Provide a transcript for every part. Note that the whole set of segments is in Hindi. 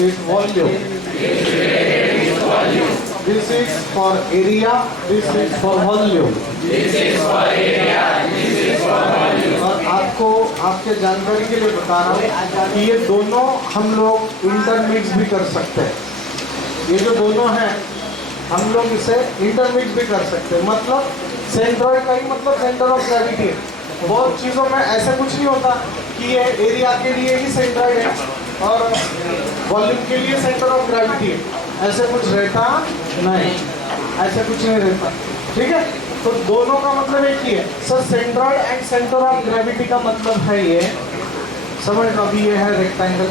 with volume. This is for area, this is for volume. और आपको आपके जानकारी के लिए बता रहा हूँ कि ये दोनों हम लोग इंटरमिक्स भी कर सकते हैं। ये जो दोनों हैं हम लोग इसे इंटरमिक्स भी कर सकते हैं। मतलब सेंट्रॉइड का ही मतलब सेंटर ऑफ ग्रेविटी है। बहुत चीज़ों में ऐसा कुछ नहीं होता कि ये एरिया के लिए ही सेंट्रॉइड है और वॉल्यूम के लिए सेंटर ऑफ ग्रेविटी है, ऐसे कुछ रहता नहीं, ऐसे कुछ नहीं रहता। ठीक है, तो दोनों का मतलब एक ही है sir. Centroid and centre of gravity का मतलब है ये, समझ लो। अभी ये है रेक्टेंगल,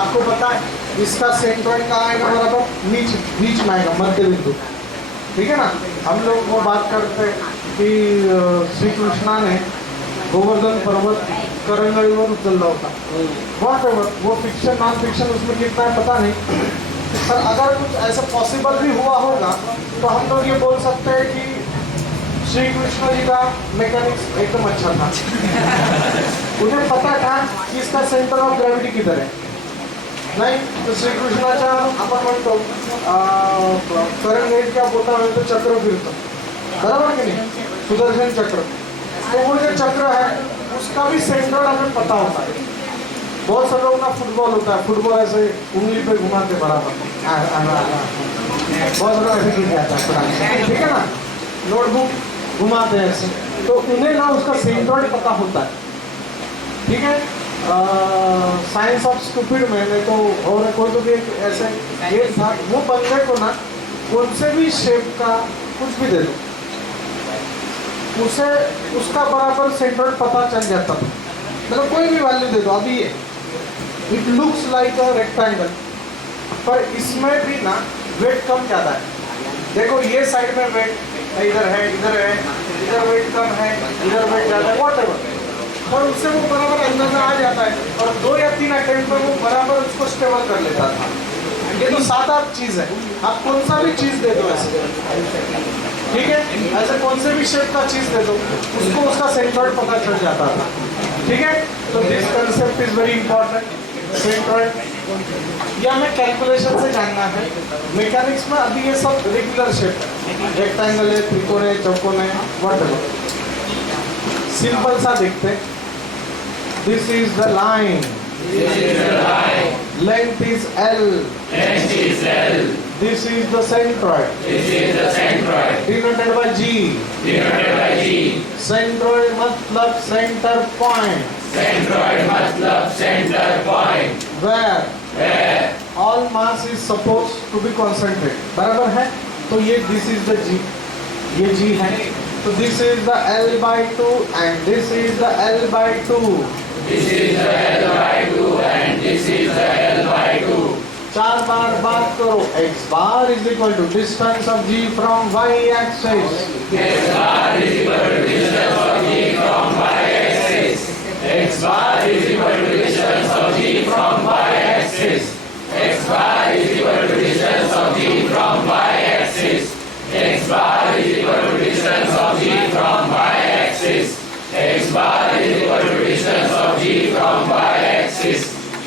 आपको पता है इसका सेंट्रॉइड कहाँ आएगा, बराबर बीच में आएगा, मध्य बिंदु। ठीक है ना। हम लोग वो बात करते हैं कि श्री कृष्णा ने गोवर्धन पर्वत करंगळीवर उचलला होता। वो फिक्शन नॉन फिक्शन उसमें कितना है पता नहीं, पर अगर कुछ ऐसा पॉसिबल भी हुआ होगा तो हम लोग ये बोल सकते हैं कि श्री कृष्ण जी का मैकेनिक्स एकदम अच्छा था। उन्हें पता था कि इसका सेंटर ऑफ ग्रेविटी किधर है। नाही तर श्रीकृष्णाच्या आपण म्हणतो करंगळीच्या बोटामध्ये चक्र फिरतं, बराबर की नहीं, सुदर्शन चक्र। तो वो जो चक्र है उसका भी सेंटर हमें पता होता है। बहुत से लोग ना फुटबॉल होता है, फुटबॉल ऐसे उंगली पे घुमाते बराबर, बहुत लोग ऐसे गिर जाता है, ठीक है ना, नोटबुक घुमाते हैं ऐसे, तो उन्हें ना उसका सेंटर पता होता है। ठीक है, साइंस ऑफ स्टूपिड मैंने तो और कोई तो भी ऐसे ये था, वो बंदे को ना कौन से भी शेप का कुछ भी दे दो, उसे उसका बराबर सेंटर पता चल जाता था। मतलब कोई भी वैल्यू दे दो, अभी ये it looks like a rectangle, पर इसमें भी ना वेट कम ज़्यादा है। देखो ये साइड में वेट इधर है, इधर वेट कम है, इधर वेट ज़्यादा है, व्हाटएवर, और उससे वो बराबर अंदाजा आ जाता है और 2 या 3 अटेम्प्ट में वो बराबर उसको स्टेबल कर लेता था। ये तो 7-8 चीज़ है, आप कौन सा भी चीज़ दे दो ऐसे, ठीक है, ऐसे कौन से भी शेप का चीज़ दे दो उसको उसका सेंट्रॉइड पता चल जाता था। ठीक है, तो this concept is very important. Centroid या हमें कैलकुलेशन से जानना है। मैकेनिक्स में अभी ये सब रेगुलर शेप है, रेक्टेंगल है, त्रिकोण है, चौकोन है, व्हाटएवर। सिंपल सा देखते हैं। This is the line, length is L, this is the centroid, denoted by G, centroid मतलब center point, where all mass is supposed to be concentrated, बराबर है। तो ये this is the G, ये G है, तो this is the L/2 and this is the L/2, चार बार बात करो। x bar is equal to distance of G from y axis, x bar is equal to distance of G from y axis, x bar is equal to distance of G from y axis, x bar is equal to distance of G from y axis, x bar is equal to distance of G from y axis, x bar is equal to distance of G from y axis,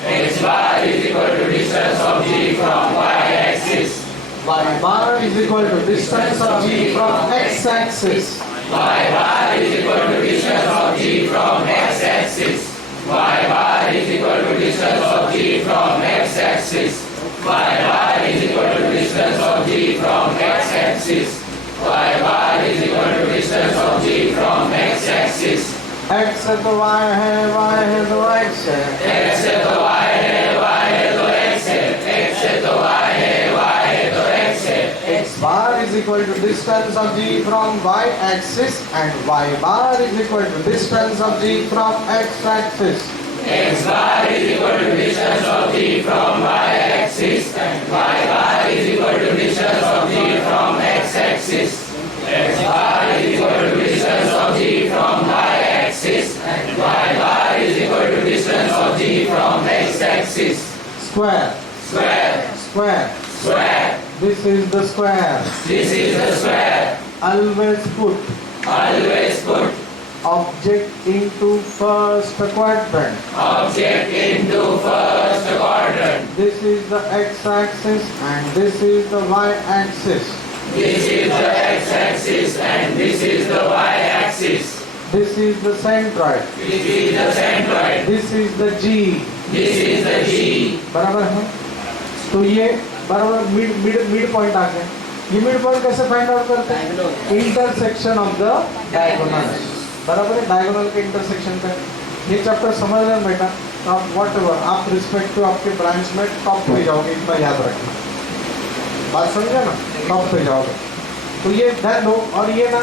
x bar is equal to distance of G from y axis, y bar is equal to distance of G from x axis, y bar is equal to distance of G from x axis, y bar is equal to distance of G from x axis, y bar is equal to distance of G from x axis, y bar is equal to distance of G from x axis। x है तो y है तो x है, x है तो y है तो x है, x है तो y है तो x है। x bar is equal to distance of G from y axis and y bar is equal to distance of G from x axis, x bar is equal to distance of G from y axis and y bar is equal to distance of G from x axis, x bar is equal to distance of G from y axis and y bar is equal to distance of G from x axis। Square, this is the square, always put object into first quadrant, This is the x-axis and this is the y-axis. This is the x-axis and this is the y-axis. This is the centroid. This is the centroid. This is the G. This is the G. बराबर है? तो ये बराबर मिड पॉइंट आ गया। ये मिड पॉइंट कैसे फाइंड आउट करते हैं? Intersection of the diagonal. बराबर है, डायगोनल के इंटरसेक्शन का ये चैप्टर समझ लें बेटा। आप व्हाटएवर आप रिस्पेक्टिव आपके ब्रांच में टॉप पे जाओगे, इतना याद रखना। बात समझे ना? टॉप पे जाओगे तो ये ध्यान दो। और ये ना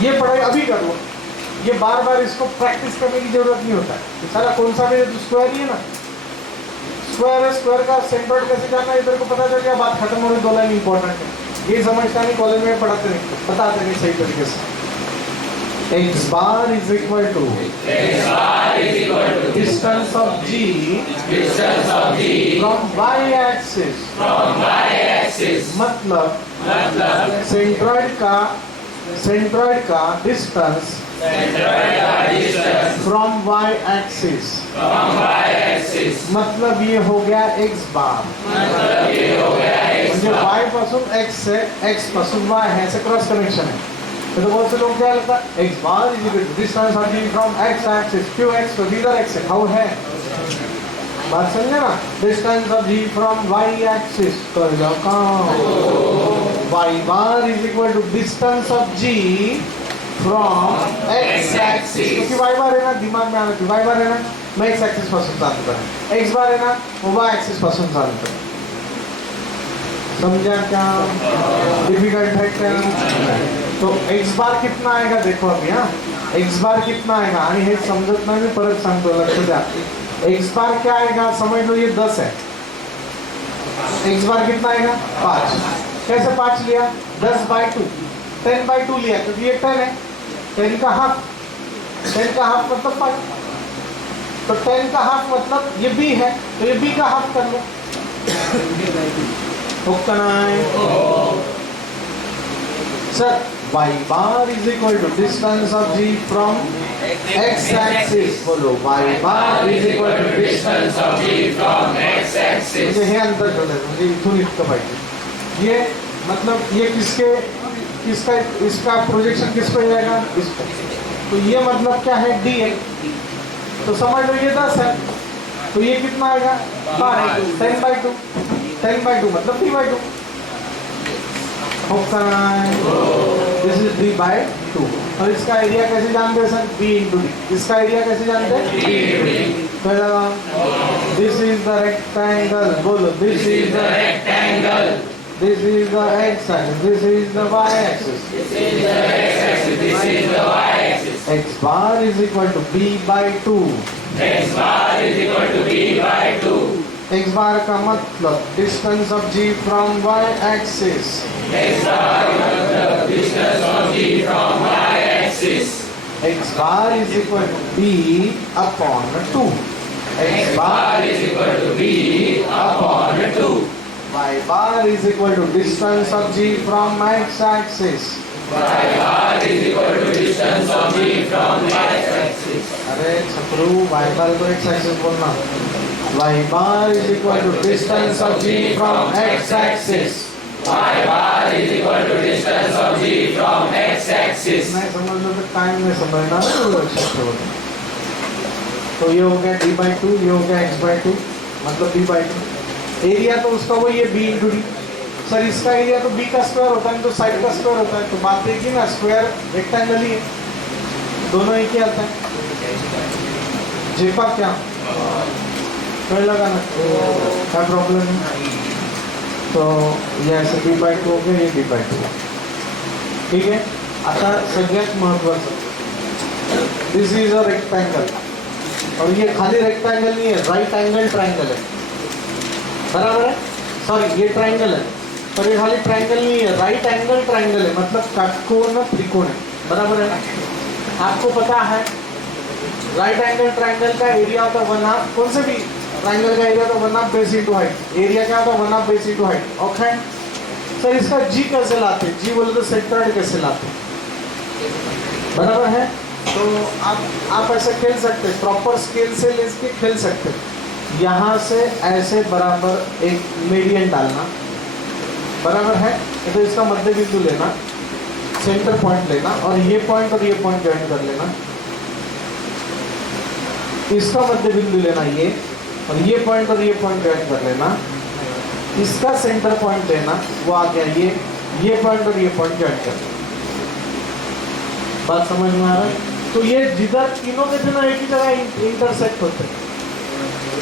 ये पढ़ाई अभी कर लो, ये बार बार इसको प्रैक्टिस करने की जरूरत नहीं होता है। सारा कौन सा भी स्क्वायर ही है ना, स्क्वायर है, स्क्वायर का सेंट्रोइड कैसे जानना है इधर को पता चल गया, बात खत्म हो गई। दो लाइन इंपॉर्टेंट है, ये समझता नहीं, कॉलेज में पढ़ाते नहीं, बताते नहीं सही तरीके से। x bar is equal to distance of G from y axis। मतलब सेंट्रॉइड का डिस्टेंस फ्रॉम y axis। मतलब ये हो गया x बार, म्हणजे y पासून x से x पासून y है, ऐसे क्रॉस कनेक्शन है। तो बहुत से लोग क्या लगता है x bar is equal to distance of g from x axis क्यू x तो इधर x है, हाउ है बात समझे ना? Distance of g from y axis कर जाओ काम। y bar is equal to distance of g from x axis, क्योंकि y बार है ना, दिमाग में आना चाहिए, y बार है ना, मैं x एक्सिस पासून चालू करें, x बार है ना वो y एक्सिस पासून चालू करें। समझा क्या? डिफिकल्ट है क्या? तो x बार कितना आएगा देखो अभी। हाँ, x बार कितना आएगा आणि हे समजत नाही, मी परत सांगतो, लक्ष द्या। x बार क्या आएगा समझ लो, ये 10 है, x बार कितना आएगा 5। कैसे 5 लिया? 10/2 10/2 लिया क्योंकि ये 10 है, 10 का हाफ, 10 का हाफ मतलब 5, तो 10 का हाफ मतलब ये b है, तो ये b का हाफ कर लो। Sir y bar is equal to distance of g from x axis। बोलो y bar is equal to Distance of G from x axis। मुझे हे अंतर कर देना, मुझे इथून इतकं पाहिजे। ये मतलब ये किसका इसका प्रोजेक्शन किस पे जाएगा? इस पे। तो ये मतलब क्या है? d है, तो समझ लो ये 10 है, तो ये कितना आएगा? 10/2 10/2 मतलब b/2 होता है। दिस इज b/2 और इसका एरिया कैसे जानते हैं सर? b into d। इसका एरिया कैसे जानते हैं? b into d। पहला दिस इज द रेक्टेंगल, बोलो this is the rectangle, this is the x axis, this is the y axis, This is the x axis, this is the y axis। x bar is equal to b/2। x bar is equal to b/2। x bar का मतलब distance of g from y axis। x bar मतलब distance of G from y axis। x bar is equal to b/2। x bar is equal to b/2। y bar is equal to distance of g from x axis। y bar is equal to distance of G from x axis। अरे छपरू y bar को x axis बोलना। y bar is equal to distance of g from x axis। y bar is equal to distance of G from x axis। नहीं समझ लो तो टाइम में समझना ना, लक्षण ठेवना। तो ये हो गया d/2, ये हो गया x/2 मतलब b/2। एरिया तो उसका वही है b into d। सर इसका एरिया तो b का स्क्वायर होता है, तो साइड का स्क्वायर होता है, तो बात देखिए ना, स्क्वायर रेक्टेंगल ही है, दोनों एक ही आता है। जेपा क्या कर लगा ना, क्या प्रॉब्लम है? तो ये ऐसे b/2 हो गया, ये b/2 ठीक है। आता सगळ्यात महत्वाचं, दिस इज अ रेक्टेंगल और ये खाली रेक्टेंगल नहीं है, राइट एंगल ट्राइंगल है, बराबर है? सॉरी ये ट्राइंगल है, पर ये खाली ट्राइंगल नहीं है, राइट एंगल ट्राइंगल है, मतलब काटकोण त्रिकोण है, बराबर है? आपको पता है राइट एंगल ट्राइंगल का एरिया होता है 1/2, कौन से भी ट्राइंगल का एरिया होता है 1/2 बेस इंटू हाइट। एरिया क्या होता है? 1/2 base into height. Okay sir इसका जी कैसे लाते? जी बोले तो सेंट्रॉइड कैसे लाते? बराबर है? तो आप ऐसे खेल सकते हैं, प्रॉपर स्केल से लेके खेल सकते हैं। यहाँ से ऐसे बराबर एक मीडियन डालना, बराबर है। तो इसका मध्य बिंदु लेना, सेंटर पॉइंट लेना और ये पॉइंट ज्वाइन कर लेना। इसका मध्य बिंदु लेना ये, और ये पॉइंट ज्वाइन कर लेना। इसका सेंटर पॉइंट लेना, वो आ गया ये पॉइंट ज्वाइन कर लेना। बात समझ में आ रहा है? तो ये जिधर तीनों के तीनों एक ही जगह इंटरसेक्ट होते हैं,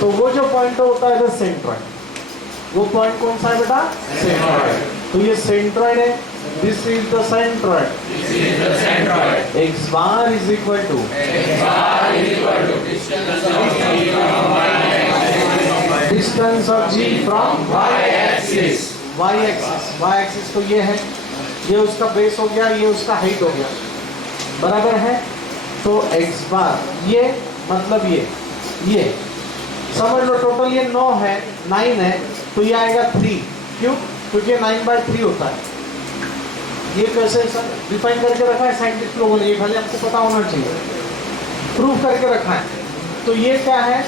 तो वो जो पॉइंट होता है सेंट्रॉइड। वो पॉइंट कौन सा है बेटा? सेंट्रॉइड। तो ये सेंट्रॉइड है, this is the centroid. x bar is equal to distance of g from y axis। y axis तो ये है, ये उसका बेस हो गया, ये उसका हाइट हो गया, बराबर है। तो x बार ये मतलब ये समझ लो, टोटल ये 9 है, 9 है, तो ये आएगा 3। क्यों? क्योंकि 9/3 होता है। ये कैसे सर डिफाइन करके रखा है साइंटिस्ट लोगों ने, ये खाली आपको पता होना चाहिए, प्रूफ करके रखा है। तो ये क्या है,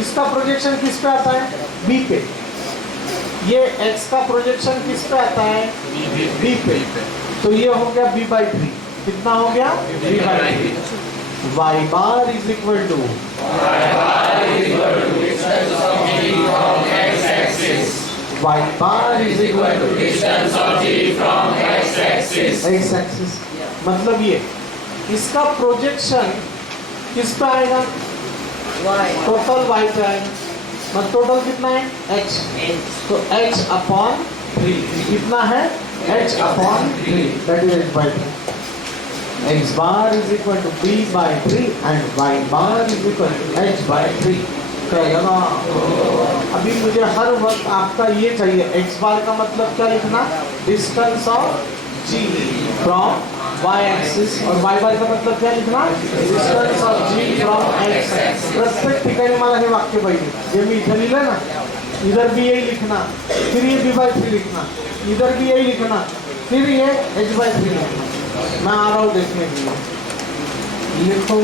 इसका प्रोजेक्शन किस पे आता है? बी पे। ये x का प्रोजेक्शन किस पे आता है? बी पे। तो ये हो गया b/3। कितना हो गया? b/3। y bar is equal to y bar is equal to distance of g from x axis मतलब ये इसका प्रोजेक्शन किस पे आएगा? टोटल y पे आएगा। मतलब टोटल कितना है? h। तो h/3 कितना है? h/3, that is h/3। x bar is equal to b/3 and y bar is equal to h/3। चलेगा। अभी मुझे हर वक्त आपका ये चाहिए, x बार का मतलब क्या लिखना? Distance of g from y axis, और y बार का मतलब क्या लिखना? Distance of g from x axis. प्रत्येक ठिकाणी मला हे वाक्य पाहिजे, जे मी इधर लिहिलं ना, इधर भी यही लिखना, फिर ये b/3 लिखना, इधर भी यही लिखना, फिर ये h/3 लिखना। मैं आ रहा हूँ देखने के लिए। लिखो